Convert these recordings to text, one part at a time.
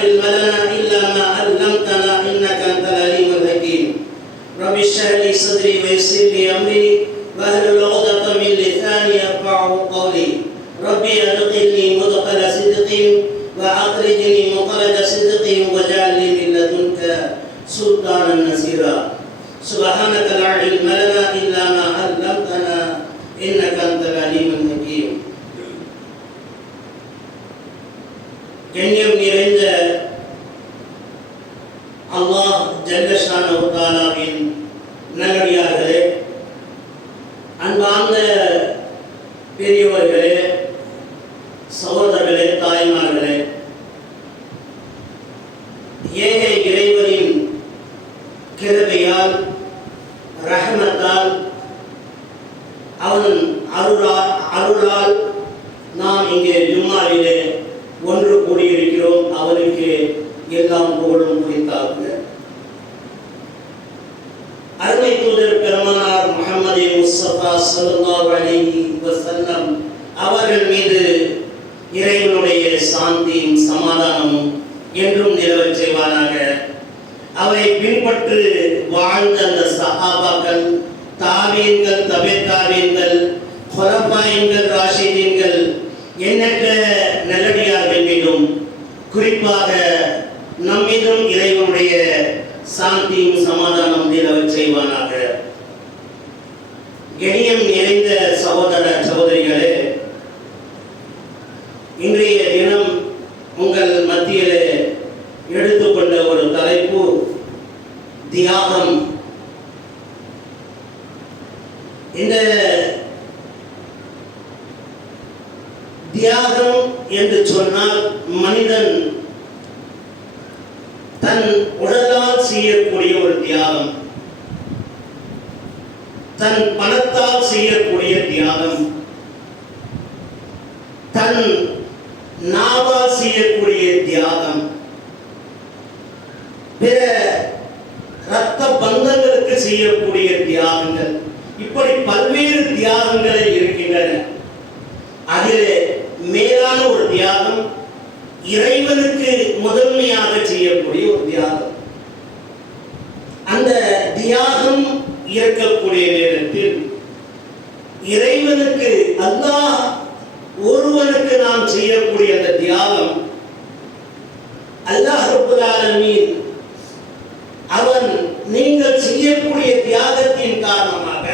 علم لنا إلا ما علمتنا إنك أنت العليم الحكيم رب اشرح لي صدري ويسر لي أمري واحلل عقدة من لساني يفقهوا قولي ربي أدخلني مدخل صدق وأخرجني مخرج صدق واجعل لي من لدنك سلطانا نصيرا سبحانك لا علم لنا إلا ما علمتنا إنك أنت العليم الحكيم கண்ணியம் நிறைந்த அல்லாஹ் ஜல்ல ஷானஹு தஆலாவின் நல்லடியார்களே, அன்பார்ந்த பெரியவர்களே, சகோதரர்களே, தாய்மார்களே, ஏக இறைவனின் கிருபையால் ரஹ்மத்தால் அவன் அருளால் நாம் இங்கே ஜும்மாவிலே ஒன்று கூடியிருக்கிறோம். அவனுக்கு எல்லாம் புகழும் குறித்தாக. அருமை தூதர் பெருமானார் முஹம்மது முஸ்தபா ஸல்லல்லாஹு அலைஹி வஸல்லம் அவர்கள் மீது இறைவனுடைய சாந்தியும் சமாதானமும் என்றும் நிலவச் செய்வானாக. அவரை பின்பற்று வாழ்ந்த அந்த சஹாபாக்கள், தாபீன்கள், தபே தாபீன்கள், குலஃபாயின்கள், ராஷிதீன்கள், எண்ணற்ற நல்லடியார்கள் மீதும் குறிப்பாக நம்மீதும் இறைவனுடைய சாந்தியும் சமாதானம் நிலவச் செய்வானாக. கண்ணியம் நிறைந்த சகோதர சகோதரிகளே, இன்றைய தினம் உங்கள் மத்தியிலே எடுத்துக்கொண்ட ஒரு தலைப்பு தியாகம். இந்த தியாகம் என்று சொன்னால் மனிதன் தன் உடலால் செய்யக்கூடிய ஒரு தியாகம், தன் பணத்தால் செய்யக்கூடிய தியாகம், தன் நாவால் செய்யக்கூடிய தியாகம், பிற இரத்த பந்தங்களுக்கு செய்யக்கூடிய தியாகங்கள், இப்படி பல்வேறு தியாகங்கள் இருக்கின்றன. அதிலே மேலான ஒரு தியாகம் இறைவனுக்கு முதன்மையாக செய்யக்கூடிய ஒரு தியாகம். அந்த தியாகம் இருக்கக்கூடிய நேரத்தில் இறைவனுக்கு, அல்லாஹ் ஒருவனுக்கு நாம் செய்யக்கூடிய அந்த தியாகம், அல்லாஹ் ரப்பல் ஆலமீன் அவன் நீங்கள் செய்யக்கூடிய தியாகத்தின் காரணமாக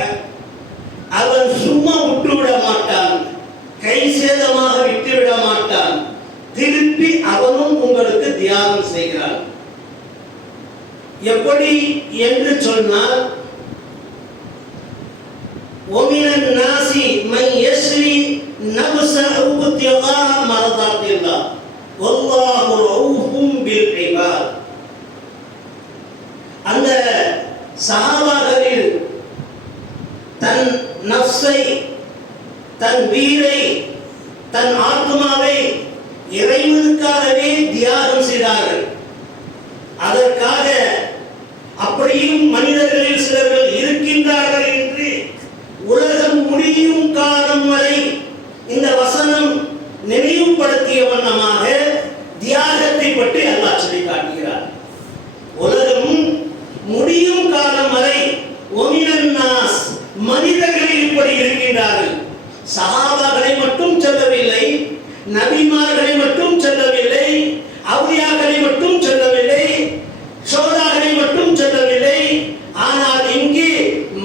அவன் சும்மா விட்டுவிட மாட்டான், கை சேதமாக விட்டுவிட மாட்டான். திருப்பி அவனும் உங்களுக்கு தியாகம் செய்கிறான். எப்படி என்று சொன்னால், ஒமினன் நாசி மை யஸ்ரி நஃப்ஸஹு இப்திகாஅ மர்தாத்தில்லாஹ் வல்லாஹு ரഊஃபும் பில் இபாத். அந்த சஹாபாக்களில் தன் நஃப்ஸை, தன் வீரை, தன் ஆத்மாவை இறைவனுக்காகவே தியாகம் செய்தார்கள். அதற்காக அப்படியும் மனிதர்களில் சிலர்கள் இருக்கின்றார்கள் என்று உலகம் முடியும் காலம் வரை இந்த வசனம் நினைவுபடுத்திய வண்ணமாக தியாகத்தை பற்றி அல்லாஹ் சொல்லி காட்டுகிறார். உலகம் முடியும் காலம் வரை ஒமினன் நாஸ், மனிதர்களில் இப்படி இருக்கின்றார்கள். சஹாபாக்களை மட்டும் சொல்லவில்லை, நபிமார்களை மட்டும் சொல்லவில்லை, அவுலியாக்களை மட்டும் சொல்லவில்லை, ஷோதாக்களை மட்டும் சொல்லவில்லை. ஆனால் இங்கே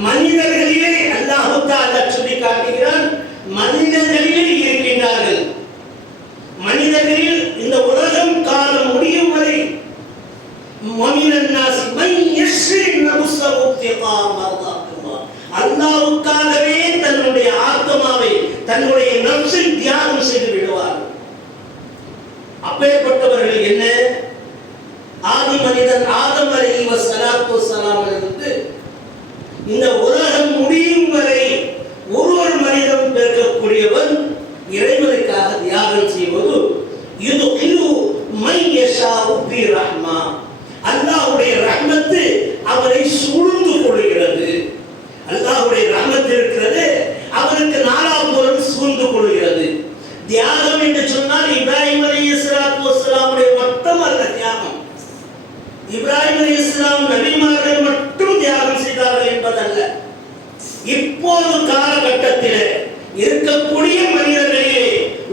மனிதர்களிலே அல்லாஹ் தஆலா சொல்லி காட்டுகிறான், மனிதர்களிலே இருக்கின்றார்கள். மனிதர்களில் இந்த உலகம் காலம் முடியும் வரை முஃமினன் நாஸ் மை யஸ்ரி நஃப்ஸஹு இப்திகாஅ மர்தாத்தில்லாஹ், அல்லாஹ்வுக்காகவே தன்னுடைய ஆத்மாவை, தன்னுடைய நஃப்ஸை தியாகம் செய்து விடுவார்கள். அப்பேற்பட்டவர்கள் என்ன? ஆதி மனிதன் ஆதம் அலைஹி வஸலாத்து வஸலாமிலிருந்து இந்த உலகம் முடியும் வரை ஒரு மனிதன் பிறக்கக்கூடியவன் இறைவனுக்காக தியாகம் செய்வது யுதுகிலு மை யஷாஉ பி ரஹ்மா, அல்லாஹ்வுடைய ரஹ்மத்து அவரை சூழ்ந்து கொள்கிறது. அல்லாஹ்வுடைய ரஹ்மத் இருக்கிறது, அவருக்கு நாலாபுறம் சூழ்ந்து கொள்கிறது. தியாகம் என்று சொன்னால் இப்ராஹிம் அலைஹிஸ்ஸலாத்து வஸ்ஸலாமுடைய மட்டும் அல்ல இப்போது காலகட்டத்தில் இருக்கக்கூடிய மனிதர்களிலே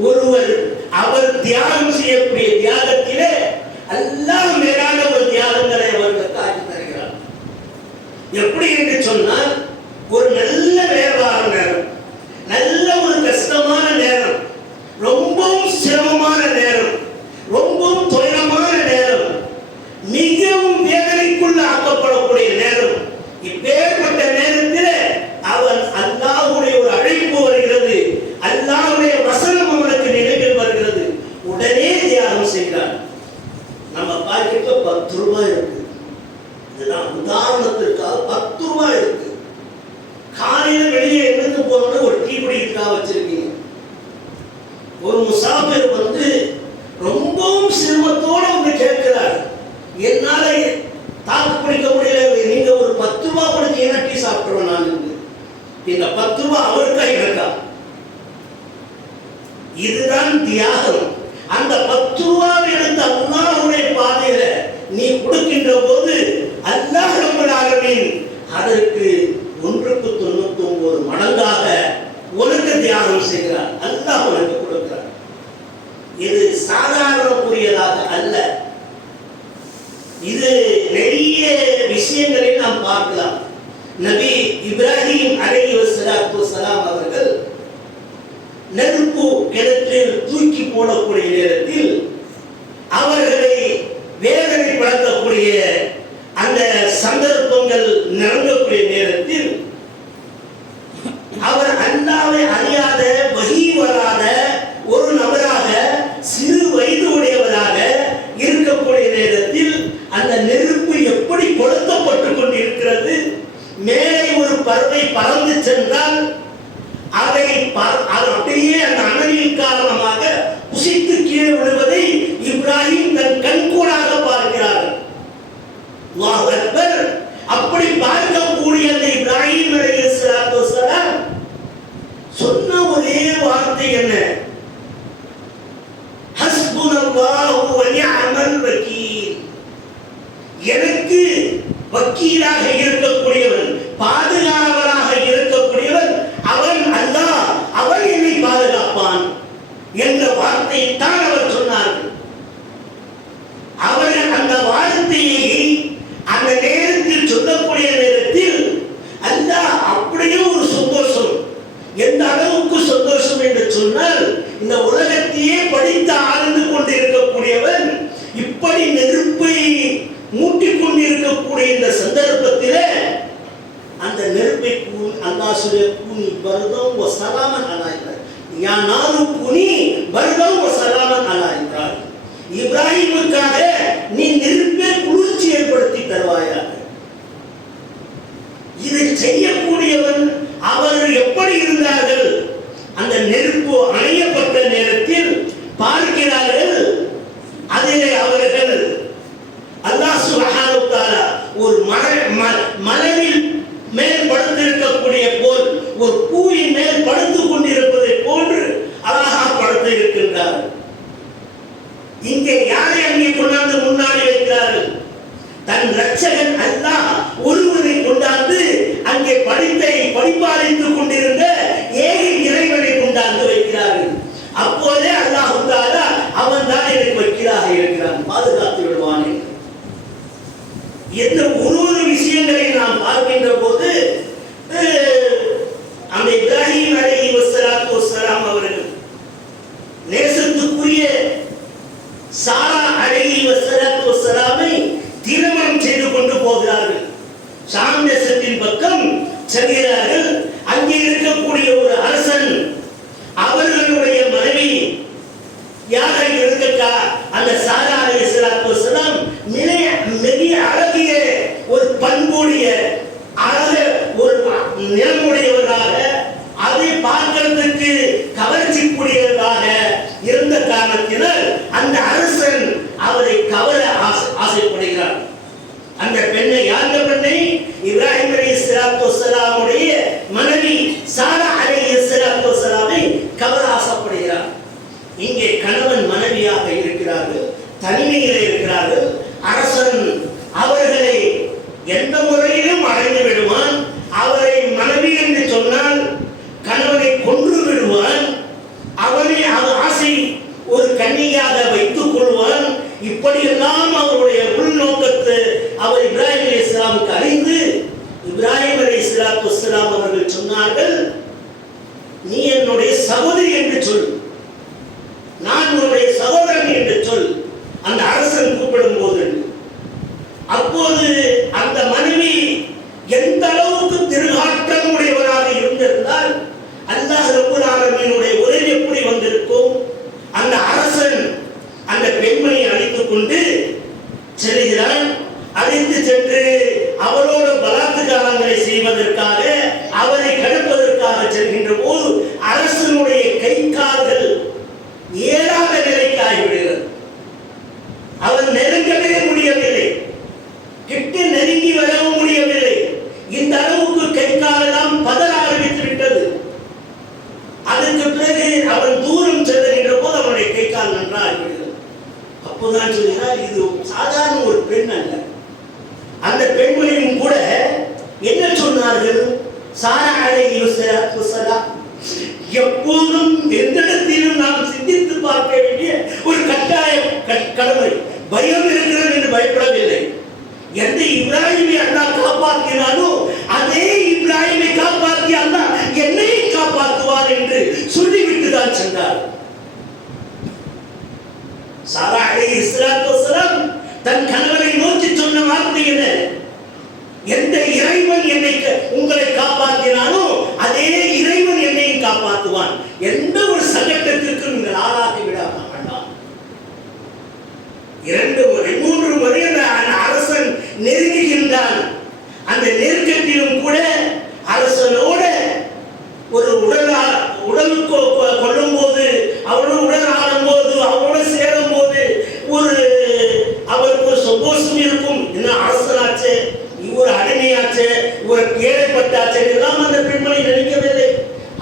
ஒருவர் அவர் தியாகம் செய்யக்கூடிய தியாகத்திலே அல்லாஹ் மேலான ஒரு தியாகங்களை அவர்களுக்கு ஆக்கி தருகிறார். எப்படி என்று சொன்னால், ஒரு நல்ல வியாபார நேரம், நல்ல ஒரு கஷ்டமான நேரம், ரொம்பவும் சிரமமான நேரம், ரொம்பவும் துயரமான நேரம், மிகவும் வேதனைக்குள்ள ஆக்கப்படக்கூடிய நேரம். இப்பேற்பட்ட நேரத்தில் அவன் அல்லாஹ்வுடைய ஒரு அழைப்பு வருகிறது, அல்லாஹ்வுடைய வசனம் அவனுக்கு நினைவில் வருகிறது, உடனே தியாகம் செய்கிறான். நம்ம பாக்கெட்ல 10 ரூபாய் இருக்கு, இதுதான் உதாரணத்திற்காக 10 ரூபாய் இருக்கு. காலையில் வெளியே எழுந்து போனோம்னு ஒரு டீ குடிக்கிறதுக்காக வச்சிருக்கீங்க. ஒரு முசாஃபிர் வந்து ரொம்பவும் சிரமத்தோடு வந்து கேட்கிறார், என்னால தாக்கு பிடிக்க முடியல, நீங்க ஒரு 10 ரூபாய் கொடுத்தீங்கன்னா டீ சாப்பிட்டுருவேன் நான். இந்த 10 ரூபாய் அவருக்கா எனக்கா? இதுதான் தியாகம். அந்த 10 ரூபாய் எடுத்து அல்லாஹ்வுடைய பாதையில நீ கொடுக்கின்ற போது அல்லாஹ் ரப்பல் ஆலமீன் அதற்கு 199 மடங்காக உனக்கு தியாகம் செய்கிறார், அல்லாஹ் உனக்கு கொடுக்கிறார். இது சாதாரணக்குரியதாக அல்ல. இது நிறைய விஷயங்களை நாம் பார்க்கலாம். நபி இப்ராஹிம் அலைஹிஸ்ஸலாத்து வஸ்ஸலாம் அவர்கள் நெருப்பு கிணற்றில் தூக்கி போடக்கூடிய நேரத்தில் அவர்களை வேதனைப்படுத்தக்கூடிய அந்த சந்தர்ப்பங்கள் நடக்கக்கூடிய நேரத்தில் அவர் அல்லாஹ்வை அறியாத, வஹி வராத ஒரு நபராக, சிறு வயது உடையவராக இருக்கக்கூடிய நேரத்தில் அந்த நெருப்பு எப்படி கொளுத்தப்பட்டு கொண்டிருக்கிறது, மேலே ஒரு பறவை பறந்து சென்றால் அதை அப்படியே அந்த அனலின் காரணமாக குசித்து கீழே விழுவதை இப்ராஹிம் தன் கண்கூடாக பார்க்கிறார்கள். அல்லாஹ் அக்பர். அப்படி பார்க்கக்கூடிய அந்த இப்ராஹிம் அலைஹிஸ்ஸலாத்து வஸ்ஸலாம் சொன்ன ஒரே வார்த்தை என்ன? ஹஸ்புனல்லாஹு வ நிஅமல் வக்கீல். எனக்கு வக்கீலாக இருக்கக்கூடியவன், பாதுகாவலாக இருக்கக்கூடியவன் அவன் அல்லாஹ், அவன் என்னை பாதுகாப்பான் என்ற வார்த்தையை தான் அவர் சொன்னார்கள். அவர்கள் அந்த வார்த்தையை அந்த நேரத்தில் சொல்லக்கூடிய நேரத்தில் அல்லாஹ் அப்படியே ஒரு சந்தோஷம். எந்த அளவுக்கு சந்தோஷம் என்று சொன்னால், இந்த உலகத்தையே படித்து ஆழ்ந்து கொண்டு இருக்கக்கூடியவன் இப்படி நெருப்பை மூட்டிக் கொண்டிருக்கக்கூடிய இந்த சந்தர்ப்பத்தில் அந்த நெருப்பை அல்லாஹ் சொல்லிய கூனி பர்தம் வ ஸலாமன் அலா இப்ராஹிம், யா நாரு கூனி பர்தம் வ ஸலாமன் அலா இப்ராஹிம். இப்ராஹிமுக்காக நீ நெருப்பை குளிர்ச்சி ஏற்படுத்தி தருவாயாக. இதை செய்யக்கூடியவன் அவர்கள் எப்படி இருந்தார்கள்? அந்த நெருப்பு அணையப்பட்ட நேரத்தில் பார்க்கிறார்கள், அதிலே அவர்கள் அல்லாஹ் சுப்ஹானஹு வ தஆலா ஒரு மலரில் மேல் படுத்திருக்கக்கூடிய போல், ஒரு பூவின் மேல் படுத்துக் கொண்டிருப்பதை போன்று அழகாக படுத்து இருக்கின்றார்கள். இங்கே யாரை அங்கே கொண்டாந்து முன்னாடி வைக்கிறார்கள்? தன் ரட்சகன் அல்லாஹ் ஒருவரை கொண்டாந்து அங்கே படிப்பாளித்துக் கொண்டிருந்த ஏக இறைவனை கொண்டாந்து வைக்கிறார்கள். அப்போதே அல்லாஹ் தஆலா அவன் தான் எனக்கு வக்கீலாக இருக்கிறான், பாதுகாத்து விடுவானே. எந்த ஒரு விஷயங்களை நாம் பார்க்கின்ற போது அந்த இப்ராஹிம் அலைஹிஸ்ஸலாத்து வஸ்ஸலாம் அவர்கள் நேசத்துக்குரிய சாரா அலைஹிஸ்ஸலாத்து வஸ்ஸலாமை திருமணம் செய்து கொண்டு போகிறார்கள். ஷாம் தேசத்தின் பக்கம் செல்கிறார்கள். அங்கே இருக்கக்கூடிய ஒரு அரசன் அவர்களுடைய மனைவி யாரை இருக்கா? அந்த சாரா அலைஹிஸ்ஸலாத்து வஸ்ஸலாம் மிக அழகிய ஒரு பண்புடைய அழக ஒரு நிறமுடையவராக, அதை பார்க்கிறதுக்கு கவர்ச்சிக்குரியவராக இருந்த காரணத்தினால் அந்த அரசன் அவரை கவர ஆசைப்படுகிறார். அந்த பெண்ணை, யார் பெண்ணை? இப்ராஹிம் அலைஹிஸ்ஸலாத்து வஸ்ஸலாமுடைய மனைவி சாரா அலைஹிஸ்ஸலாத்து வஸ்ஸலாமை கவர ஆசைப்படுகிறார். இங்கே கணவன் மனைவியாக இருக்கிறார்கள், தனிமையில் இருக்கிறார்கள். அரசன் அவர்களை எந்த முறையிலும் அடைந்து விடுவான். அவரை மனைவி என்று சொன்னால் கொண்டு செல்கிறான். அழைத்து சென்று அவரோடு பலாத்காரங்களை செய்வதற்காக அவரை கடப்பதற்காக செல்கின்ற போது அரசனுடைய கை கால்கள் ஏறாத நிலைக்கு ஆகிவிடுகிறது. அவர் நெருங்கவே முடியவில்லை, கிட்ட நெருங்கி வரவும் முடியவில்லை. இந்த அளவுக்கு கை காலெல்லாம் பதற ஆரம்பித்து விட்டது. அதற்கு பிறகு அவன் தூரம் செல்லுகின்ற போது அவனுடைய கை கால் நன்றாகிவிடுகிறது. அப்போதான் சொல்கிறார், இது சாதாரண ஒரு பெண் அல்ல. அந்த பெண்மணியும் கூட என்ன சொன்னார்கள்? சாரா அலைஹி வஸல்லம் எப்போதும் எந்த இடத்திலும் நாம் சிந்தித்து பார்க்க வேண்டிய ஒரு கட்டாய கடமை. பயம் இருக்கிறது என்று பயப்படவில்லை. எந்த இப்ராஹிமை அல்லாஹ் காப்பாற்றினாலும் அதே இப்ராஹிமை காப்பாற்றி அல்லாஹ் என்னையும் காப்பாற்றுவார் என்று சொல்லிவிட்டு தான் சென்றார். சாரா அலைஹி வஸல்லம் தன் கணவனை நோக்கி சொன்ன வார்த்தை என்ன? எந்த இறைவன் என்னை உங்களை காப்பாற்றினாலும் அதே இறைவன் என்னையும் காப்பாற்றுவான். எந்த ஒரு சங்கடத்திற்கும் நீங்கள் ஆளாகி விட வேண்டாம். 2 முறை 3 முறை அந்த அரசன் நெருங்குகின்றான். அந்த நெருக்கத்திலும் கூட அரசனோட ஒரு உடலுக்கு கொள்ளும் போது, அவரோட உடல் ஆடும் போது, அவரோட சேரும் போது ஒரு அவருக்கு ஒரு சந்தோஷம் இருக்கும். என்ன அரசனாச்சு, இவர் அடிமையாச்சு, இவர் ஏழைப்பட்டாச்சு எல்லாம் அந்த பெண்மணி நினைக்கவில்லை.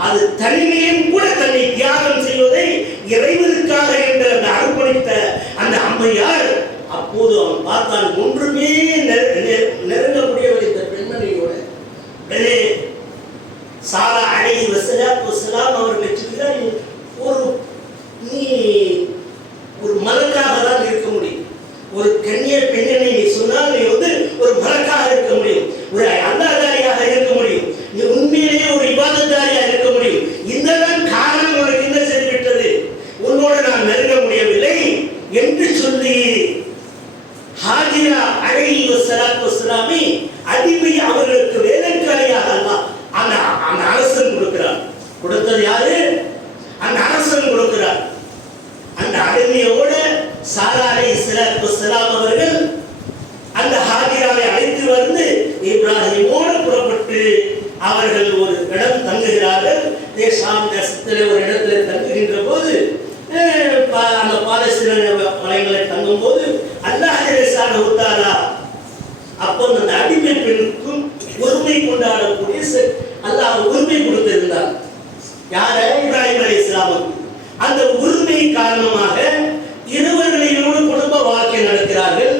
அது தனிமையும் கூட தன்னை தியாகம் செய்வதை இறைவனுக்காக என்று அந்த அர்ப்பணித்த அந்த அம்மையார். அப்போது அவன் பார்த்தான், ஒன்றுமே நெருங்க முடியவில்லை இந்த பெண்மணியோட. சாரா அலைஹி வஸல்லம் அவர்களை சொல்கிறார், நீ ஒரு மலக்காக தான் இருக்க முடியும். ஒரு கன்னிய பெண்ணை நீ சொன்னால் நீ ஒரு மலக்காக இருக்க முடியும், ஒரு அல்லாஹ்தாரியாக இருக்க முடியும், நீ உண்மையிலேயே ஒரு இபாதத்தாரியாக இருக்க முடியும். இதெல்லாம் காரணம் உனக்கு என்ன செய்துவிட்டது, உன்னோட நான் நெருங்க முடியவில்லை என்று சொல்லி ஹாஜிரா அலைஹி வஸல்லமை அடிமை அவர்களுக்கு வேலைக்காரியாக அல்லாஹ் அந்த அரசன் கொடுக்கிறார். கொடுத்தது யாரு? அந்த அரசன் கொடுக்கிறார். அந்த அடிமையோட சாரா அலைஹிஸ்ஸலாம் அவர்கள் அந்த ஹாஜிராவை அழைத்து வந்து இப்ராஹிமோடு புறப்பட்டு அவர்கள் ஒரு இடம் தங்குகிறார்கள். ஷாம் தேசத்தில் ஒரு இடத்துல தங்குகின்ற போது அந்த பாலஸ்தீன மலைகளை தங்கும் போது அல்லாஹ் சுப்ஹானஹு வ தஆலா அப்போ அந்த அடிமை பெண்ணுக்கும் உரிமை கொண்டாடக்கூடிய அல்லாஹ் உரிமை கொடுத்திருந்தார். யார? இப்ராஹிம் அலைஹிஸ்ஸலாமுக்கு. அந்த உரிமை காரணமாக இருவர்களோடு குடும்ப வாழ்க்கை நடக்கிறார்கள்.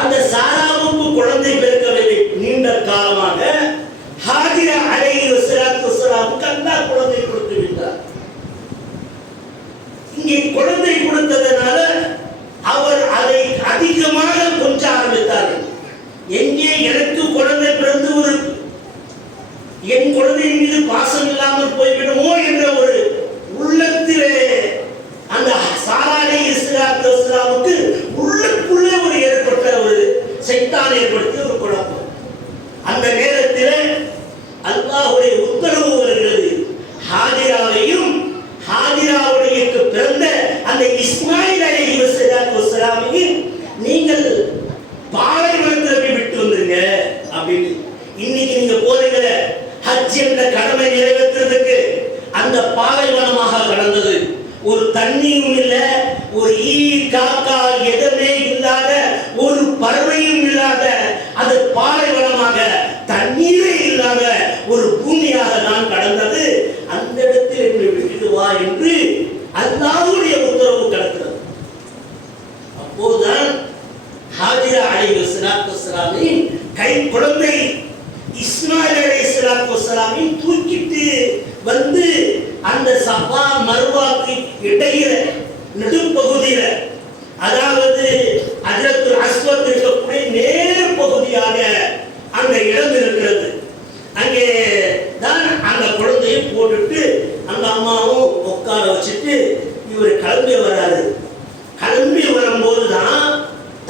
அந்த சாராவுக்கு குழந்தை பிறக்கவில்லை நீண்ட காலமாக. ஹாஜிரா அலைஹி வஸல்லமுக்கு அல்லாஹ் குழந்தை கொடுத்து விட்டார். இங்கே குழந்தை கொடுத்ததனால அவர் அதை அதிகமாக கொஞ்ச ஆரம்பித்தார்கள். எங்கே எனக்கு குழந்தை பிறந்து என் குழந்தையின் மீது பாசம் இல்லாமல் போய்விடுமோ என்ற ஒரு உள்ளத்திலே அந்த சாரா அலைஹிஸ்ஸலாமுக்கு உள்ளுக்குள்ளே ஒரு ஏற்பட்ட ஒரு சைத்தான் ஏற்படுத்திய ஒரு குழப்பம். அந்த நேரத்தில் அல்லாஹ்வுடைய உத்தரவு வருகிறது. ஹாஜிராவையும் ஹாஜிராவுடைய பிறந்த அந்த இஸ்மாயில் அலைஹிஸ்ஸலாமையும் நீங்கள் பாலைவனத்தில் விட்டு வந்துருங்க அப்படின்னு. இன்னைக்கு நீங்க போறீங்க ஹஜ் என்ற கடமை நிறைவேற்றுறதுக்கு, அந்த பாலைவனமாக கடந்தது. ஒரு தண்ணியும் இல்ல, ஒரு ஈ காக்கா எதுவுமே இல்லாத, ஒரு பறவையும் இல்லாத அது பாலைவனமாக, தண்ணீரே இல்லாத ஒரு பூமியாக தான் கடந்தது. அந்த இடத்தில் இப்படி விட்டுட்டு வா என்று அல்லாஹ்வுடைய உத்தரவு கிடக்கிறது. அப்போதுதான் ஹாஜிரா அலைஹிஸ்ஸலாமை கை குழந்தை இஸ்மாயில் அலைஹிஸ்ஸலாமை தூக்கிட்டு வந்து அந்த சஃபா மர்வாக்கு இடையில நடுப்பகுதியில, அதாவது ஹஜ்ரத்துல் அஸ்வத் இருக்கக்கூடிய நேர் பகுதியாக அந்த இடம் இருக்கிறது. அங்கே தான் அந்த குழந்தையை போட்டுட்டு அந்த அம்மாவும் உட்கார வச்சுட்டு இவர் கிளம்பி வராரு. கிளம்பி வரும்போது தான்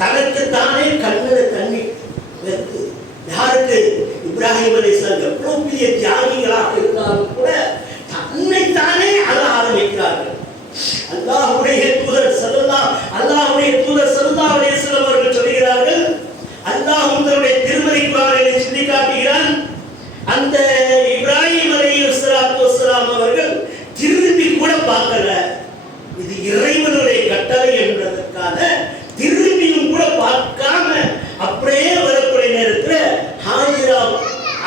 தனக்கு தானே கண்ணில் தண்ணி வருது. யாருக்கு? இப்ராஹிம் அலைஹிஸ்ஸலாம் எவ்வளவு பெரிய தியாகிகளாக இருந்தாலும் கூட தன்னை தானே அழ ஆரம்பிக்கிறார்கள். அல்லாஹ்வுடைய தூதர் ஸல்லல்லாஹு பார்க்காம அப்படியே வரக்கூடிய நேரத்தில் ஹாஜிரா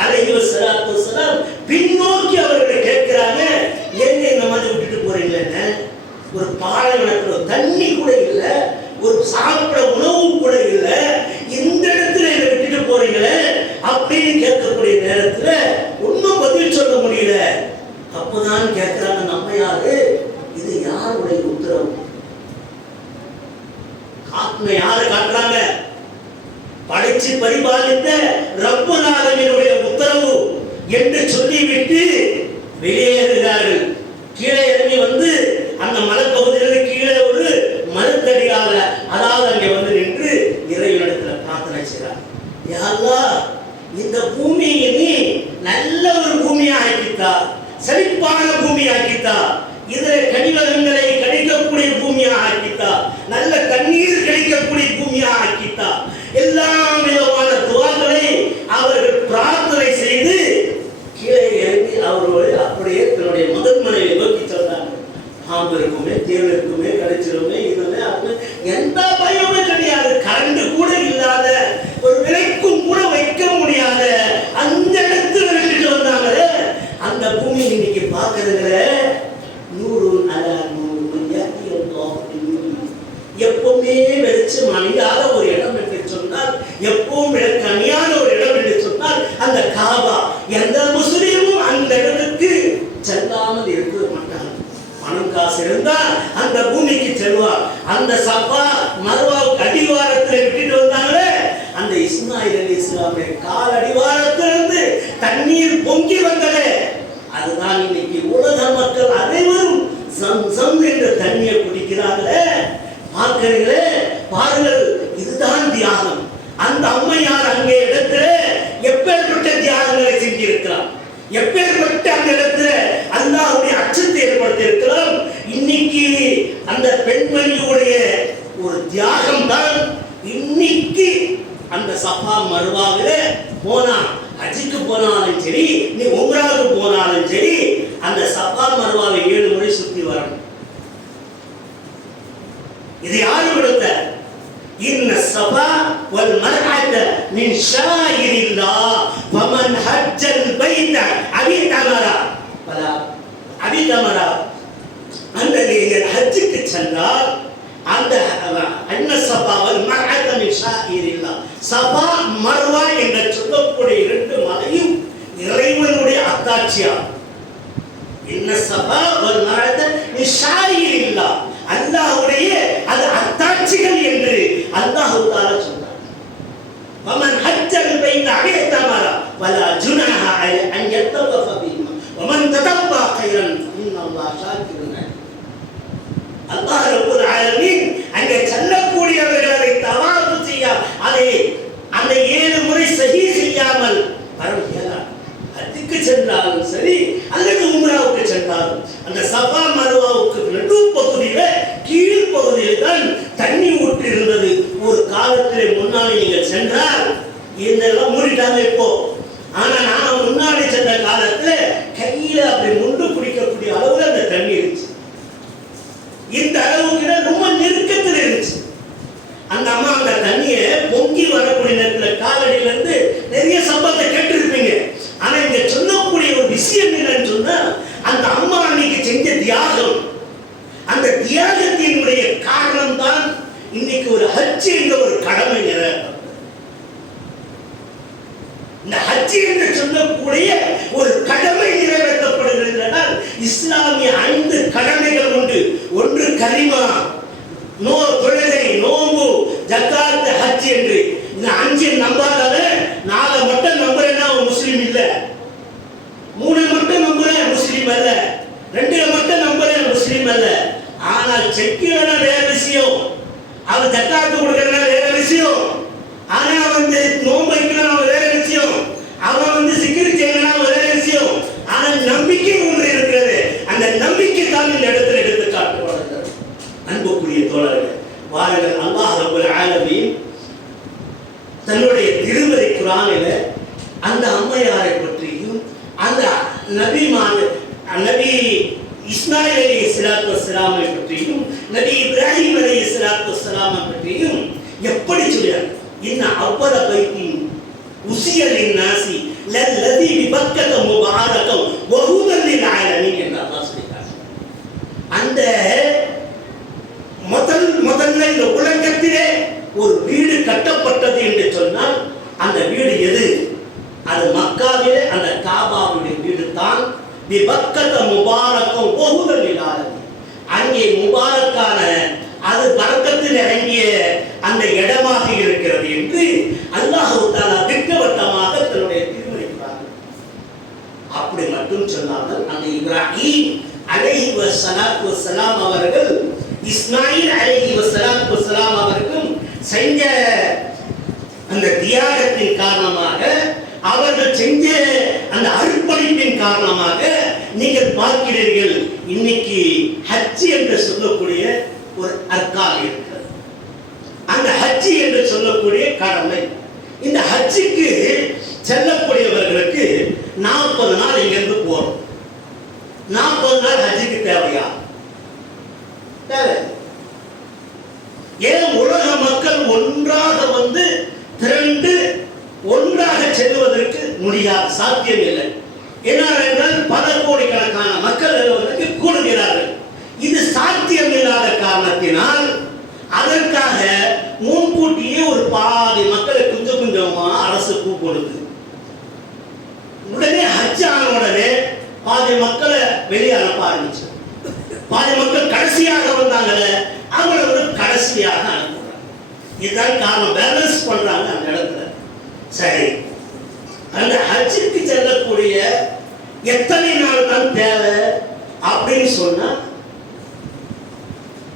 அலைஹி ஸலாத்து வஸலாம் பின்னோக்கி அவர்களை கேட்கிறாங்க, ஏங்க இந்த மாதிரி விட்டுட்டு போறீங்களே, ஒரு பாலைவனத்துல தண்ணி கூட இல்லை, ஒரு சாப்பிட உணவு கூட இல்லை, இந்த இடத்துல இதை விட்டுட்டு போறீங்களே அப்படின்னு கேட்கக்கூடிய நேரத்துல ஒன்னும் பதில் சொல்ல முடியல. அப்பதான் கேட்கிறாங்க, நம்ம யாரு, இது யாருடைய உத்தரவு? ஆத்ம யாரு காட்டுறாங்க? படைச்சு பரிபாலித்த ரப்பல் ஆலமீனுடைய உத்தரவு என்று சொல்லிவிட்டு வெளியேறுகிறார்கள். கீழே இறங்கி வந்து அந்த மலைப்பகுதியில் கீழே ஒரு மரத்தடியால, அதாவது அங்கே வந்து நின்று இறைவனிடத்தில் பிரார்த்தனை செய்கிறார். யா அல்லாஹ், இந்த பூமியை நீ நல்ல ஒரு பூமியா ஆக்கித்தா, செழிப்பான பூமியா ஆக்கித்தா, இதில் கனிவகங்களை கிடைக்கக்கூடிய பூமியா ஆக்கித்தா, நல்ல தண்ணீர் கிடைக்கக்கூடிய பூமியா ஆக்கித்தா. எல்லா விதமான துவாக்களை அவர்கள் பிரார்த்தனை செய்து கீழே இறங்கி அவர்கள் அப்படியே தன்னுடைய முதல் மனைவியை நோக்கி சொன்னாங்க. பாம்பு இருக்குமே, தேள் இருக்குமே, கிடைச்சிருமே, இதுமே அது எந்த பயமே கிடையாது. கரண்ட் கூட இல்லாத, ஒரு விலைக்கும் கூட வைக்க முடியாத அந்த இடத்துல விட்டுட்டு வந்தாங்களே, அந்த பூமி இன்னைக்கு பார்க்கறதுல நூறு எப்பவுமே வெளிச்சம் அணியாத ஒரு இடம் என்று சொன்னால், எப்பவும் விளக்கு அணியாத ஒரு இடம் என்று சொன்னால் அந்த காபா. எந்த முஸ்லீமும் அந்த இடத்துக்கு செல்லாமல் இருக்க மாட்டாங்க. பணம் காசு இருந்தா அந்த பூமிக்கு செல்வார். அந்த சஃபா மர்வாவுக்கு அடிவாரத்தில் விட்டுட்டு வந்தாங்களே, அந்த இஸ்மாயில் அலைஹிஸ்ஸலாமுடைய கால் அடிவாரத்திலிருந்து தண்ணீர் பொங்கி வந்ததே, அதுதான் இன்னைக்கு உலக மக்கள் அனைவரும் சம்சம் என்ற தண்ணியை குடிக்கிறார்களே. பார்க்கிறீங்களே, பாருங்கள், இதுதான் தியாகம். அந்த அம்மையார் அங்கே இடத்துல எப்பேற்பட்ட தியாகங்களை செஞ்சிருக்கிறார், எப்பேற்பட்ட அந்த இடத்துல அல்லாஹ்வுடைய அச்சத்தை ஏற்படுத்தி இருக்கிறார். இன்னைக்கு அந்த பெண்மணியுடைய ஒரு தியாகம் தான் இன்னைக்கு அந்த சஃபா மர்வாவில போனா, ஹஜ்ஜுக்கு போனாலும் சரி, நீ உம்ராவுக்கு போனாலும் சரி, அந்த சஃபா மர்வாவை 7 முறை சுத்தி வரணும். இது யாரு கொடுத்த? இன்ன ஸஃபா வல் மர்அத மின் ஷாயிரில்லாஹ் ஃபமன் ஹஜ்ஜல் பைத அபிதமரா பலா அபிதமரா. அந்த நீங்கள் ஹஜ்ஜுக்கு சென்றால் அந்த அன்ன ஸஃபா வல் மர்அத மின் ஷாயிரில்லாஹ், ஸஃபா மர்வா என்ற சொல்லக்கூடிய 2 மலையும் இறைவனுடைய அத்தாட்சியாகும். இன்ன ஸஃபா வல் மர்அத மின் ஷாயிரில்லாஹ், அல்லாஹ்வுடைய அது அத்தாட்சிகள் என்று அல்லாஹ் தஆலா சொல்றார். வமன் ஹஜ்ஜல் பைத அபிதமரா வலா ஜுனாஹ அன் யத்தவஃப பிஹிமா வமன் ததவ்வா கைரன் இன்னல்லாஹ் ஷாக்கிருன் அலீம். அல்லாஹ் ரப்பல் ஆலமீன் அங்கே செல்லக்கூடியவர்களை தவாஃப் செய்ய, அதை அந்த 7 முறை சஹீ செய்யாமல் வர முடியாது. ஹஜ்ஜுக்கு சென்றாலும் சரி அல்லது உம்ராவுக்கு சென்றாலும் அந்த சஃபா மர்வாவுக்கு நடுப்பகுதியில கீழ் பகுதியில் தான் தண்ணி ஊற்றி இருந்தது. ஒரு காலத்திலே முன்னாடி நீங்கள் சென்றால் இதெல்லாம் மூடிட்டாங்க இப்போ. ஆனா நான் முன்னாடி சென்ற காலத்துல கையில அப்படி முண்டு பிடிக்கக்கூடிய அளவுல அந்த தண்ணி இருந்துச்சு. இந்த அளவுக்கு ரொம்ப நெருக்கத்தில் இருந்துச்சு. அந்த அம்மா அந்த தண்ணியை பொங்கி வரக்கூடிய நேரத்தில் காலடியில இருந்து நிறைய சம்பவத்தை கேட்டிருப்பீங்க. ஆனா இங்க சொல்லக்கூடிய ஒரு விஷயம் என்னன்னு சொன்னா, அந்த அம்மா அன்னைக்கு செஞ்ச தியாகம், அந்த தியாகத்தினுடைய காரணம் தான் இன்னைக்கு ஒரு ஹஜ் என்ற ஒரு கடமை நிறைவேறும். இந்த ஹஜ் என்று சொல்லக்கூடிய ஒரு கடமை நிறைவேற்றப்படுகிறது. இஸ்லாமிய 5 கடமைகள் உண்டு. ஒன்று கலிமா, தொழுகை, நோம்பு, ஜக்காத், ஹஜ் என்று. இந்த 5 நம்பாதால 4 மட்டும் நம்புறேன்னா முஸ்லீம் இல்ல, 3 மட்டும் நம்புறேன் முஸ்லீம் அல்ல, 2 மட்டும் நம்புறேன் முஸ்லீம் அல்ல. ஆனால் செக்கிலனா வேற விஷயம், அவன் ஜக்காத்து கொடுக்கறனா வேற விஷயம், ஆனா வந்து நோம்பு வைக்கணும் வேற விஷயம், அவன் வந்து சிக்கிரி செய்யணும் வேற விஷயம். ஆனா நம்பிக்கை ஒன்று இருக்கிறது. அந்த நம்பிக்கை தான் இந்த இடத்துல எடுத்து காட்டுவார்கள். அன்புக்குரிய தோழர்கள், வாருங்கள், அல்லாஹ் ரப்பல் ஆலமீன் தன்னுடைய திருமறை குர்ஆனில் அந்த அம்மையாரை பற்றியும் அந்த நபி இஸ்மாயில் அலைஹிஸ்ஸலாத்து வஸ்ஸலாமை பற்றியும் நபி இப்ராஹிம் அலைஹிஸ்ஸலாத்து வஸ்ஸலாமை பற்றியும் எப்படி சொல்றாங்க, இன்ன அவ்வள பைத்தி உசியலின் நாசி லல்லதி பிபக்கத முபாரகம் வஹுதல் லில் ஆலமீன் என்று அல்லாஹ் சொல்றார். அந்த முதல்ல இந்த உலகத்திலே ஒரு வீடு கட்டப்பட்டது என்று சொன்னால் அந்த வீடு எது? அது மக்காவிலே அந்த காபாவுடைய வீடு தான். பிபக்கத முபாரகம் வஹுதல் லில் ஆலமீன், அங்கே முபாரக்கான அது பரக்கத்தில் இறங்கிய அந்த இடமாக இருக்கிறது என்று அல்லாஹ் தஆலா திட்டவட்டமாக தன்னுடைய தீர்மானிக்கிறார். அப்படி மட்டும் சொன்னார்கள், அந்த இப்ராஹிம் அலைஹி வஸலாத்து வஸலாம் அவர்கள் இஸ்மாயில் அலைஹி வஸலாத்து வஸலாம் அவர்களும் செஞ்ச அந்த தியாகத்தின் காரணமாக, அவர்கள் செஞ்ச அந்த அர்ப்பணிப்பின் காரணமாக நீங்கள் பார்க்கிறீர்கள் இன்னைக்கு ஹஜ் என்று சொல்லக்கூடிய ஒரு அர்க்கால் இருக்கிறது. அந்த ஹஜ் என்று சொல்லக்கூடிய கடமை, இந்த ஹஜ்ஜுக்கு செல்லக்கூடியவர்களுக்கு 40 நாள் இங்கிருந்து போறோம். 40 நாள் ஹஜ்ஜுக்கு தேவையா? தேவை. ஏன் உலக மக்கள் ஒன்றாக வந்து திரண்டு ஒன்றாக செல்வதற்கு முடியாது, சாத்தியம் இல்லை. என்னவென்றால் பல கோடிக்கணக்கான மக்கள் வந்து கூடுகிறார்கள். இது சாத்தியம் இல்லாத காரணத்தினால் அதற்காக முன்கூட்டியே ஒரு பாதி மக்களை கொஞ்சம் கொஞ்சமா அரசு கூப்பிடுது. உடனே ஹஜ் ஆன உடனே பாதி மக்களை வெளியே அனுப்ப ஆரம்பிச்சு, பாதி மக்கள் கடைசியாக வந்தாங்கல்ல அவங்களை வந்து கடைசியாக அனுப்புறாங்க. இதுதான் காரணம், பேலன்ஸ் பண்றாங்க அந்த இடத்துல. சரி, அந்த ஹஜ்ஜுக்கு செல்லக்கூடிய எத்தனை நாள் தான் தேவை அப்படின்னு சொன்னா,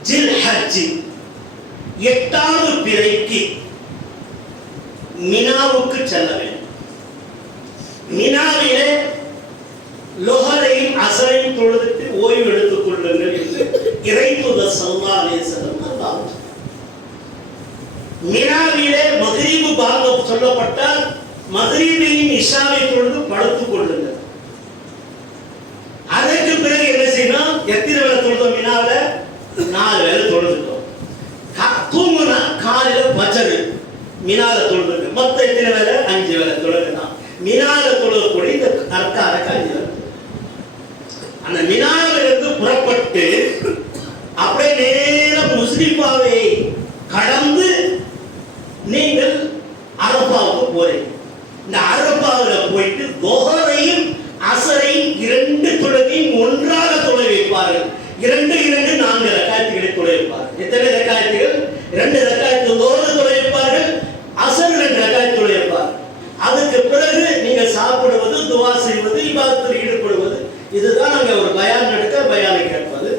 ஜில் ஹஜ் 8வது பிறைக்கு மினாவுக்கு செல்ல வேண்டும். மினாவிலே லொஹரையும் அசரையும் தொழுதுட்டு ஓய்வு எடுத்துக் கொள்ளுங்கள் என்று இறைத்தூதர் ஸல்லல்லாஹு அலைஹி வஸல்லம் சொன்னார். மினாவிலே மக்ரிபு பாங்க சொல்லப்பட்டால் மக்ரிபையும் இஷாவை தொழுது படுத்துக் கொள்ளுங்கள். அதற்கு பிறகு என்ன செய்யணும்? எத்தனை வேளை தொழுதோம்? மினாவில 4 வேளை தொழுதுட்டோம். தூங்குனா காலையில பஜர் மினால தொழுது, மொத்த எத்தனை வேளை? 5 வேளை தொழுதுதான். மினால தொழுகக்கூடிய இந்த அர்க்கானுக்கு 5 வேளை. அந்த மினாவிலிருந்து புறப்பட்டு அப்படியே நேரம் முஸ்லிமாவை கடந்து நீங்கள் அரபாவுக்கு போறீங்க. இந்த அரபாவில் போயிட்டு தொஹரையும் அசரையும் 2 தொழுகையும் ஒன்றாக தொழ வைப்பார்கள். 2 4 ரக்காத்துகளை தொழ வைப்பார்கள். எத்தனை ரக்காத்துகள்? 2 ரக்காத்து தொழுது தொழ வைப்பார்கள், அசர் 2 ரக்காத்து தொழ வைப்பார்கள். அதுக்கு பிறகு நீங்கள் சாப்பிடுவது, துவா செய்வது, இபாதத்தில் ஈடுபடுவது, இதுதான் அங்க ஒரு பயான் நடக்க பயானை கேட்பது.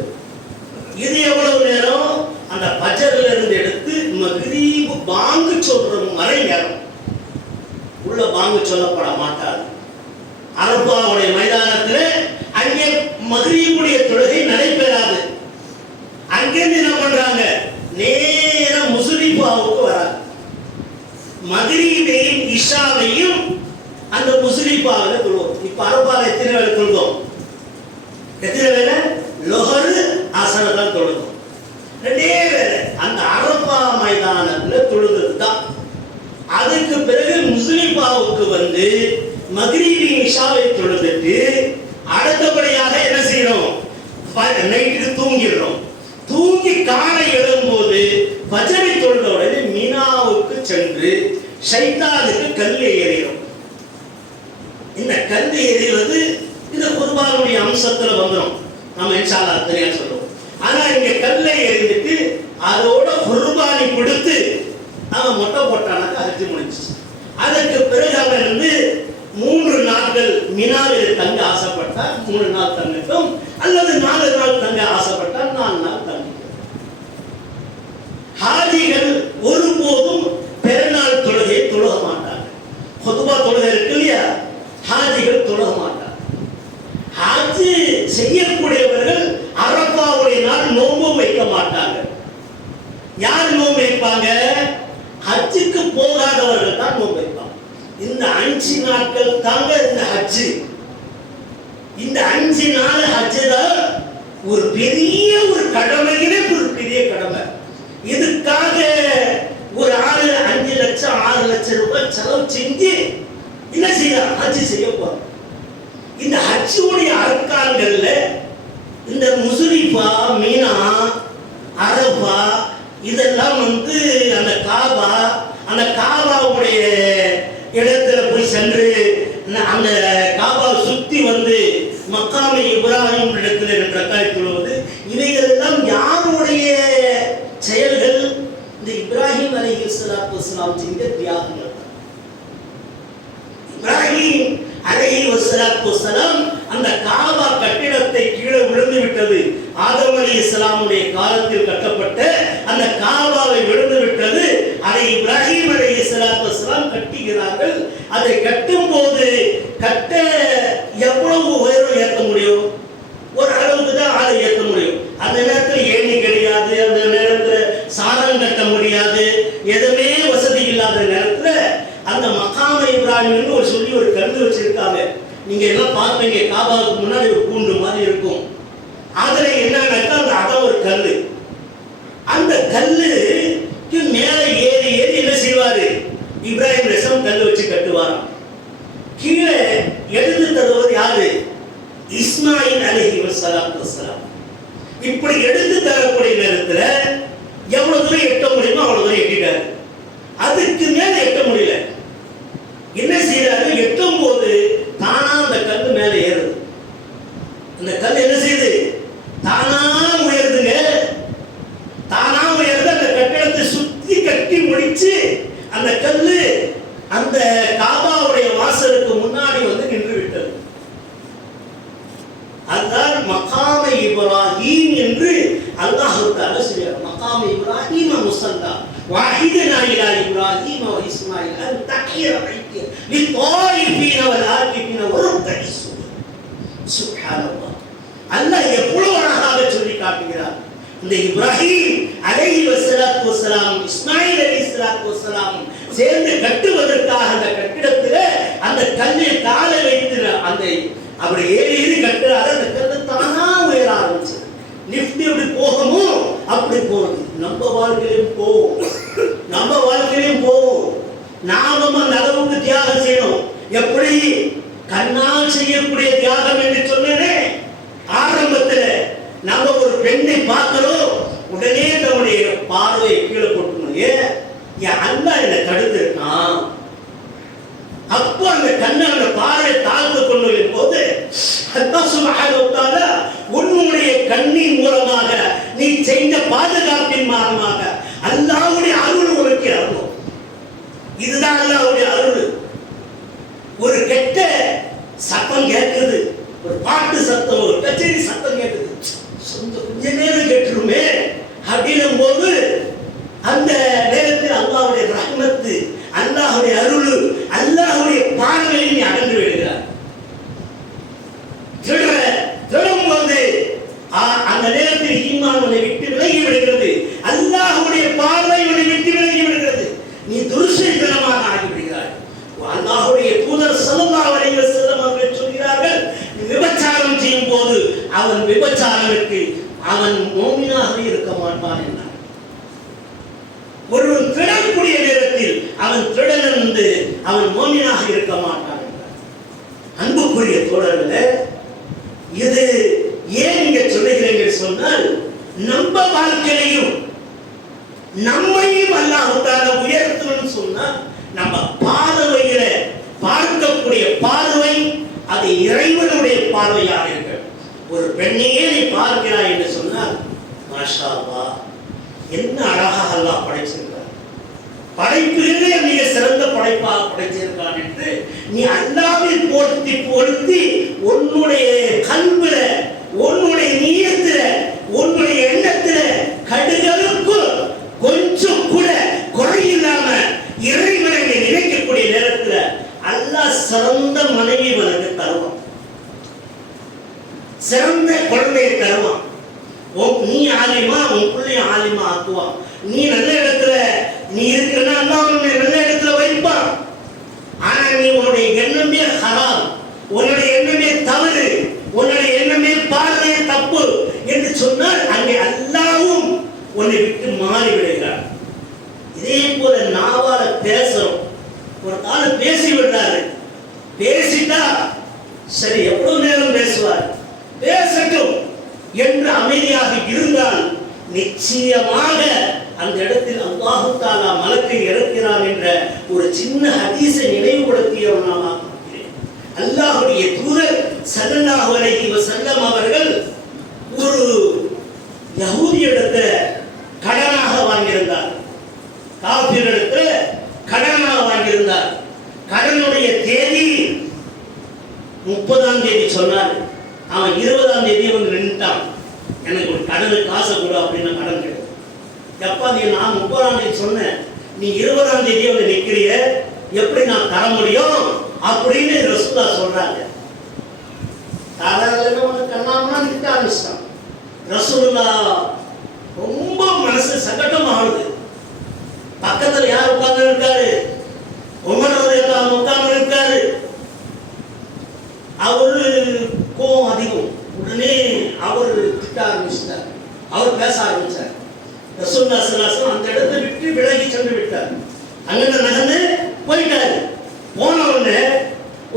இது எவ்வளவு நேரம்? அந்த பஜர்ல இருந்து எடுத்து மக்ரீபு பாங்கு சொல்ற வரை நேரம். உள்ள பாங்கு சொல்லப்பட மாட்டாது. அரபாவுடைய மைதானத்தில் அங்கே மக்ரீபுடைய தொழுகை நடைபெறாது. அங்கிருந்து என்ன பண்றாங்க? நேரம் முஸ்லிமாவுக்கு வராது. மக்ரீபையும் இஷாவையும் அந்த முஸ்லிமாவில் தொழுவோம். இப்ப அரபால எத்தனை வேளை தொழுதோம்? எத்தனை வேளை? லொஹர் அசர் தான் தொழுதோம். 2 வேளை அந்த அரபா மைதானத்தில் தொழுது தான். அதுக்கு பிறகு முஸ்லிமாவுக்கு வந்து மக்ரிபி இஷாவை தொழுதுட்டு அடுத்தபடியாக என்ன செய்யறோம்? நைட்டுக்கு தூங்கிடுறோம். தூங்கி காலை எழும்போது ஃபஜ்ரை தொழுத உடனே மினாவுக்கு சென்று ஷைத்தானுக்கு கல்லை எறிகிறோம். இந்த கல்லை எறிவது இந்த குர்பானுடைய அம்சத்துல வந்துடும். நம்ம இன்ஷா அல்லாஹ் தெரியா சொல்லுவோம். ஆனா இங்க கல்லை எறிந்துட்டு அதோட குர்பானி கொடுத்து அவன் மொட்டை போட்டானாக்க அரிசி முடிச்சு. அதற்கு பிறகு அவன் வந்து 3 நாட்கள் மினாவில் தங்க ஆசைப்பட்டால் 3 நாள் தங்கட்டும், அல்லது 4 நாள் தங்க ஆசைப்பட்டால் 4 நாள் தங்கட்டும். ஹாஜிகள் ஒருபோதும் பெருநாள் தொழுகை தொழுக மாட்டாங்க. குதுபா தொழுகை இருக்கு இல்லையா, ஹாஜிகள் தொழுக மாட்டாங்க. ஹாஜி செய்யக்கூடியவர்கள் அரபாவுடைய நாள் நோன்பும் வைக்க மாட்டாங்க. யார் நோன்பு வைப்பாங்க? ஹஜ்ஜுக்கு போகாதவர்கள் தான் நோன்பு வைப்பாங்க. இந்த 5 நாட்கள் தாங்க இந்த ஹஜ். இந்த 5 நாள் ஹஜ் தான் ஒரு பெரிய ஒரு கடமையிலே ஒரு பெரிய கடமை. இதுக்காக ஒரு ஆளு செலவு செஞ்சு என்ன செய்யலாம், ஹஜ் செய்ய போறோம். இந்த ஹஜ்ஜுடைய அர்க்கான்கள்ல இந்த முஸ்தலிஃபா, மீனா, அரஃபா இதெல்லாம் அந்த காபா, அந்த காபாவுடைய இடத்துல போய் சென்று அந்த காபாவை சுத்தி மக்காமே இப்ராஹிம் இடத்துல ரக்காத் தொழுவது, இவைகள் எல்லாம் யாருடைய செயல்கள்? இந்த இப்ராஹிம் அலைஹிஸ்ஸலாத்து வஸ்ஸலாம் செஞ்ச தியாகங்கள். இப்ராஹிம் அலைஹிஸ்ஸலாத்து வஸ்ஸலாம் அந்த காபா கட்டிடத்தை கீழே விழுந்து விட்டது. ஆதம் அலைஹிஸ்ஸலாமுடைய காலத்தில் கட்டப்பட்ட அந்த காபாவை விழுந்து விட்டது. அதை இப்ராஹிம் அலைஹிஸ்ஸலாத்து வஸ்ஸலாம் கட்டுகிறார்கள். அதை கட்டும் போது எவ்வளவு உயரம் ஏற்ற முடியும்? ஒரு அளவுக்கு தான் ஆளை ஏற்ற முடியும். அந்த நேரத்தில் ஏணி கிடையாது, அந்த நேரத்தில் சாதம் கட்ட முடியாது, எதுவுமே வசதி இல்லாத நேரத்தில் அந்த மகாம இப்ராஹிம் ஒரு கல்லு வச்சிருக்காங்க. நீங்க எல்லாம் பார்ப்பீங்க, காபாவுக்கு முன்னாடி ஒரு கூண்டு மாதிரி இருக்கும். அதுல என்னன்னாக்கா அதான் ஒரு கல்லு. அந்த கல்லுக்கு மேல ஏறி ஏறி என்ன செய்வாரு? இப்ராஹிம் ரசம் கல்லு வச்சு கட்டுவாராம். கீழே எடுத்து தருவது யாரு? இஸ்மாயில் அலைஹிஸ்ஸலாத்து வஸ்ஸலாம். இப்படி எடுத்து தரக்கூடிய நேரத்துல எவ்வளவு தூரம் எட்ட முடியுமோ அவ்வளவு தூரம் எட்டிட்டாரு. அதுக்கு மேல எட்ட முடியல. என்ன செய்யறாரு? எட்டும் போது தானா அந்த கல்லு மேல ஏறுது. அந்த கல் என்ன செய்யுது? தானா உயருதுங்க. தானா உயர்ந்து அந்த கட்டிடத்தை சுத்தி கட்டி முடிச்சு அந்த கல்லு அந்த காபாவுடைய வாசலுக்கு முன்னாடி நின்று விட்டது. அதுதான் மகாம இப்ராஹிம் என்று அல்லாஹ் தஆலா சொல்றார். மகாம இப்ராஹிம் முஸல்லா வாஹிதனா இலா இப்ராஹிம் வ இஸ்மாயில் அன் தஹீர பைத்தி லித்தாயிஃபீன வல் ஆகிஃபீன வருக்கஇ சுஜூத். சுப்ஹானல்லாஹ். அல்லாஹ் எவ்வளவு அழகாக சொல்லி காட்டுகிறார். இந்த இப்ராஹிம் அலைஹிஸ்ஸலாத்து வஸ்ஸலாம், இஸ்மாயில் அலைஹிஸ்ஸலாத்து வஸ்ஸலாம் சேர்ந்து கட்டுவதற்காக அந்த கட்டிடத்தில் அந்த கல்லில் காலை வைத்து அந்த அப்படி ஏறி ஏறி கட்டுறாரு. அந்த கல்லு தானா உயர ஆரம்பிச்சு. லிஃப்ட் எப்படி போகுமோ அப்படி போகுது. நம்ம வாழ்க்கையிலும் போவோம், நம்ம வாழ்க்கையிலும் போவோம். நாமும் அந்த அளவுக்கு தியாகம் செய்யணும். எப்படி? கண்ணால் செய்யக்கூடிய தியாகம் என்று சொன்னேனே ஆரம்பத்தில். நம்ம ஒரு பெண்ணை பார்க்கிறோம், உடனே நம்முடைய பார்வையை கீழே போட்டுக்கணும். என் அண்ணா என்னை தடுத்திருக்கான். அப்போ அந்த கண்ணை அந்த பார்வையை தாழ்த்து கொண்டு வரும் போது அல்லாஹ் சுப்ஹானஹு வ தஆலா உன்னுடைய கண்ணின் மூலமாக நீ செய்த பாதுகாப்பின் மூலமாக அல்லாஹ்வுடைய அருள் உனக்கு அருளும். இதுதான் அல்லாஹ்வுடைய அருள். ஒரு கெட்ட சத்தம் கேட்குது, ஒரு பாட்டு சத்தம், ஒரு கச்சேரி சத்தம் கேட்குது, கொஞ்ச நேரம் கேட்டுருமே அப்படின்னும் போது அந்த நேரத்தில் அல்லாஹ்வுடைய ரஹ்மத்து, அல்லாஹ்வுடைய அருள், அல்லாஹ்வுடைய பார்வையில் நீ அகன்று விடுகிறார். திருடும்போது அந்த நேரத்தில் ஈமான் உன்னை விட்டு விலகி விடுகிறது. அல்லாஹ்வுடைய பார்வை உன்னை விட்டு விலகி விடுகிறது. நீ துர்சீலமாக ஆகிவிடுகிறாய். அல்லாஹ்வுடைய தூதர் ஸல்லல்லாஹு அலைஹி வஸல்லம் அவர்கள் சொல்கிறார்கள், விபச்சாரம் செய்யும் போது அவன் விபச்சாரனுக்கு அவன் மோமினாக இருக்க மாட்டான் என்றார். ஒருவன் திருடக்கூடிய நேரத்தில் அவன் திருடன் என்று அவன் மோமினாக இருக்க மாட்டான் என்றார். அன்புக்குரிய தோழர்களே, இது ஏன் இங்க சொல்லுகிறேன் சொன்னால், நம்ம வாழ்க்கையிலையும் நம்மையும் அல்லாஹ் தஆலா உயர்த்தணும்னு சொன்னா நம்ம பார்வையில பார்க்கக்கூடிய பார்வை அது இறைவனுடைய பார்வையாக இருக்க. ஒரு பெண்ணையே நீ பார்க்கிறாய் என்று சொன்னால் மாஷா அல்லாஹ், என்ன அழகாக அல்லாஹ் படைச்சிருக்கார், படைப்பிலே மிக சிறந்த படைப்பாக படைச்சிருக்கான் என்று நீ அல்லாஹ்வை போற்றி பொருத்தி உன்னுடைய கல்வில, உன்னுடைய நியத்துல, உன்னுடைய எண்ணத்துல கடுகளுக்கு கொஞ்சம் கூட குறையில்லாம இறைவனை நினைக்கக்கூடிய நேரத்துல அல்லாஹ் சிறந்த மனைவி உனக்கு தருவான், சிறந்த குழந்தையை தருவான். நீ ஆலிமா, உன் பிள்ளைய ஆலிமா ஆக்குவான். நீ நல்ல இடத்துல நீ இருக்கிறன்னா அல்லாஹ் உன்னை நல்ல இடத்துல வைப்பான். ஆனா நீ உன்னுடைய எண்ணமே ஹராம், உன்னுடைய எண்ணமே தவறு, உன்னுடைய எண்ணமே பார்வை தப்பு என்று சொன்னால் அங்கே அல்லாஹ்வும் உன்னை விட்டு மாறி விடுகிறார். இதே போல நாவால பேசுறோம், ஒரு காலம் பேசி விடுறாரு. பேசிட்டா சரி, எவ்வளவு நேரம் பேசுவார், பேசட்டும் என்று அமைதியாக இருந்தால் நிச்சயமாக அந்த இடத்தில் அல்லாஹ் தஆலா மலக்கை இறக்கிறான் என்ற ஒரு சின்ன ஹதீஸை நினைவுபடுத்தியவனாக இருக்கிறேன். அல்லாஹ்வுடைய தூதர் ஸல்லல்லாஹு அலைஹி வஸல்லம் அவர்கள் ஒரு யஹூதியிடத்தை கடனாக வாங்கியிருந்தார். காஃபிரிடத்தை கடனாக வாங்கியிருந்தார். கடனுடைய தேதி 30ஆம் தேதி சொன்னார். அவன் 20ஆம் தேதி வந்து நின்றுட்டான். எனக்கு ஒரு கடனு காசை கொடு அப்படின்னு கடன் கேட்டு, எப்பா நீ நான் 30ஆம் தேதி சொன்னேன், நீ 20ஆம் தேதி வந்து நிற்கிறிய, எப்படி நான் தர முடியும் அப்படின்னு ரசூலுல்லாஹ் சொல்றாங்க. கண்ணாமனா நிற்க ஆரம்பிச்சிட்டான். ரசூலுல்லாஹ் ரொம்ப மனசு சங்கடமாகுது. பக்கத்துல யார் உட்கார்ந்து இருக்காரு? உமர் ரலியல்லாஹு உட்கார்ந்து இருக்காரு. அவரு கோபம் அதிகம். உடனே அவர் திட்ட ஆரம்பிச்சிட்டார். அவர் பேச ஆரம்பிச்சார். ரசூலுல்லாஹி ஸல்லல்லாஹு அலைஹி வஸல்லம் அந்த இடத்தை விட்டு விலகி சென்று விட்டார். அங்க நடந்து போயிட்டாரு. போன உடனே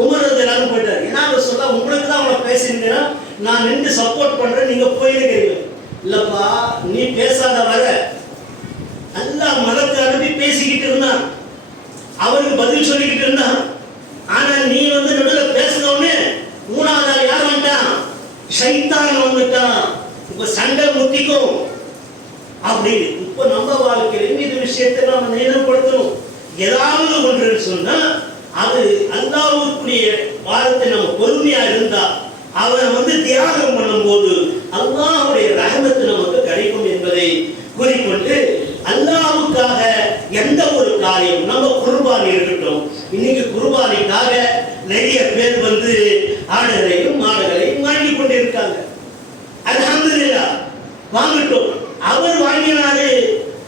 உமர் ரலியல்லாஹு போயிட்டாரு. ஏன்னா ரசூலுல்லாஹ் உங்களுக்கு தான் அவளை பேசியிருந்தேன்னா நான் நின்று சப்போர்ட் பண்றேன், நீங்க போயிருக்கீங்க. இல்லப்பா நீ பேசாத வர அல்லாஹ் மலக்கு அனுப்பி பேசிக்கிட்டு இருந்தான், அவருக்கு பதில் சொல்லிக்கிட்டு இருந்தான். ஆனா நீ வந்து நடுவில் பேசினோன்னு 3வது ஆள் யார் வந்துட்டான்? ஷைத்தான் வந்துட்டான். இப்ப சண்டை முத்திக்கும் அப்படின்னு. இப்ப நம்ம வாழ்க்கையில இந்த விஷயத்தை நாம நினைவுபடுத்தணும். ஏதாவது ஒன்று சொன்னா அது அல்லாஹ்வுடைய வார்த்தை நம்ம பொறுமையா இருந்தா அவன் வந்து தியாகம் பண்ணும்போது அல்லாஹ்வுடைய ரஹமத்து நமக்கு கிடைக்கும் என்பதை கூறிக்கொண்டு, அல்லாஹ்வுக்காக எந்த ஒரு காரியம் நம்ம குர்பானி இருக்கட்டும். இன்னைக்கு குர்பானிக்காக நிறைய பேர் வந்து ஆடுகளையும் மாடுகளையும் வாங்கி கொண்டிருக்காங்க. அல்ஹம்துலில்லாஹ் வாங்கட்டும். அவர் வாங்கினாரு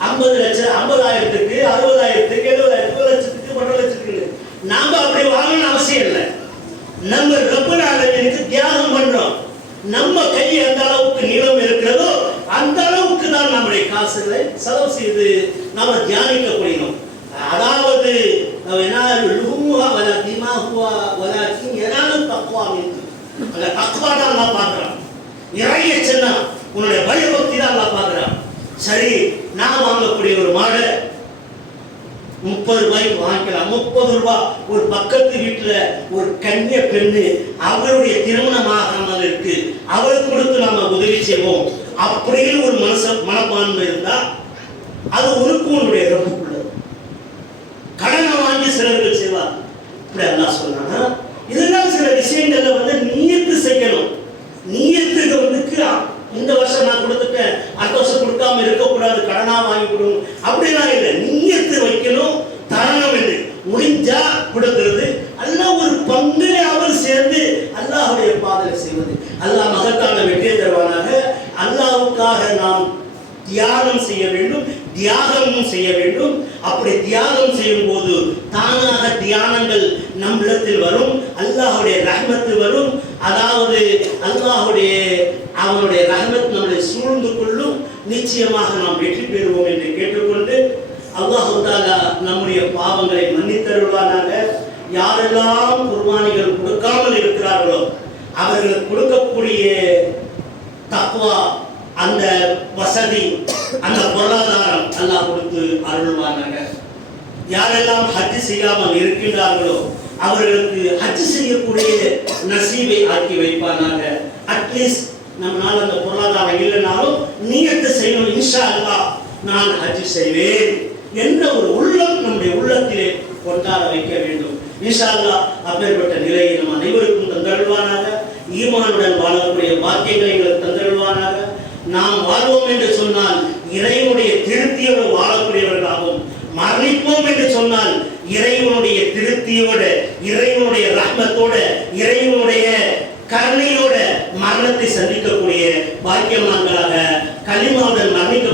50 லட்சம், 50,000க்கு, 60,000க்கு, 70,000க்கு, 1 லட்சத்துக்கு, 1.5 லட்சத்துக்கு. நாம அப்படி வாங்கணும்னு அவசியம் இல்லை. நம்ம ரப்பல் ஆலமீனுக்கு தியாகம் பண்றோம். நம்ம கை எந்த அளவுக்கு நீளம் இருக்கிறதோ அந்த அளவுக்கு தான் நம்முடைய காசுகளை செலவு செய்து நாம தியானிக்க முடியும். அதாவது அந்த தக்வா தான் அல்லாஹ் பார்க்கிறான். இறையச்சன்னா உன்னுடைய பயபக்தி தான் அல்லாஹ் பார்க்கிறான். சரி, நான் வாங்கக்கூடிய ஒரு மாடை 30 ரூபாய்க்கு வாங்கிக்கலாம். 30 ரூபாய். ஒரு பக்கத்து வீட்டுல ஒரு கன்னிய பெண்ணு, அவருடைய திருமணமாக இருக்கு, அவருக்கு கொடுத்து நாம உதவி செய்வோம் அப்படின்னு ஒரு மனப்பான்மை இருந்தா அது உனக்கு உன்னுடைய ரப்புக்குள்ள. கடனை வாங்கி சிலர்கள் செய்வார். இப்படி அல்லாஹ் சொன்னா இதெல்லாம் சில விஷயங்கள்ல வந்து நியத்து செய்யணும். நியத்துக்கு வந்து இந்த வருஷம் நான் கொடுத்துட்டேன், அடுத்த வருஷம் கொடுக்காம இருக்கக்கூடாது, கடனா வாங்கி கொடுக்கணும் அப்படிலாம் இல்லை. நியத்து வைக்கணும், தரணும் என்று முடிஞ்சா கொடுக்கிறது. அல்லாஹ் ஒரு பங்கிலே அவர் சேர்ந்து அல்லாஹ்வுடைய பாதையில் செய்வது. அல்லாஹ் மகத்தான வெற்றியை தருவானாக. அல்லாஹ்வுக்காக நாம் தியாகம் செய்ய வேண்டும், தியாகமும் செய்ய வேண்டும். அப்படி தியாகம் செய்யும் போது தானாக தியானங்கள் நம்மிடத்தில் வரும், அல்லாஹ்வுடைய ரஹ்மத்து வரும். அதாவது அல்லாஹ்வுடைய அவனுடைய ரஹ்மத் நம்மளை சூழ்ந்து கொள்ளும். நிச்சயமாக நாம் வெற்றி பெறுவோம் என்று கேட்டுக்கொண்டு, அல்லாஹ் தஆலா நம்முடைய பாவங்களை மன்னித்தருள்வானாக. யாரெல்லாம் குர்பானிகள் கொடுக்காமல் இருக்கிறார்களோ அவர்களுக்கு கொடுக்கக்கூடிய தக்வா, அந்த வசதி, அந்த பொருளாதாரம் அல்லாஹ் கொடுத்து அருள்வானாக. யாரெல்லாம் ஹஜ் செய்யாமல் இருக்கின்றார்களோ அவர்களுக்கு ஹஜ் செய்யக்கூடிய நசீபை ஆக்கி வைப்பானாக. அட்லீஸ்ட் நம்மளால அந்த பொருளாதாரம் இல்லைனாலும் நியத்து செய்யணும், இன்ஷா அல்லாஹ் நான் ஹஜ் செய்வேன் என்ற ஒரு உள்ளம் நம்முடைய உள்ளத்திலே கொண்டாட வைக்க வேண்டும். இன்ஷா அல்லாஹ் அப்பேற்பட்ட நிலையை நம் அனைவருக்கும் தந்தருள்வானாக. ஈமானுடன் வாழக்கூடிய பாக்கியங்களை எங்களுக்கு தந்தருள்வானாக. நாம் வாழ்வோம் என்று சொன்னால் இறைவனுடைய திருப்தியோடு வாழக்கூடியவர்களாகவும், மரணிப்போம் என்று சொன்னால் இறைவனுடைய திருப்தியோட, இறைவனுடைய ரஹ்மத்தோட, இறைவனுடைய கருணையோட மரணத்தை சந்திக்கக்கூடிய பாக்கியமான்களாக, கலிமாவுடன் மரணிக்க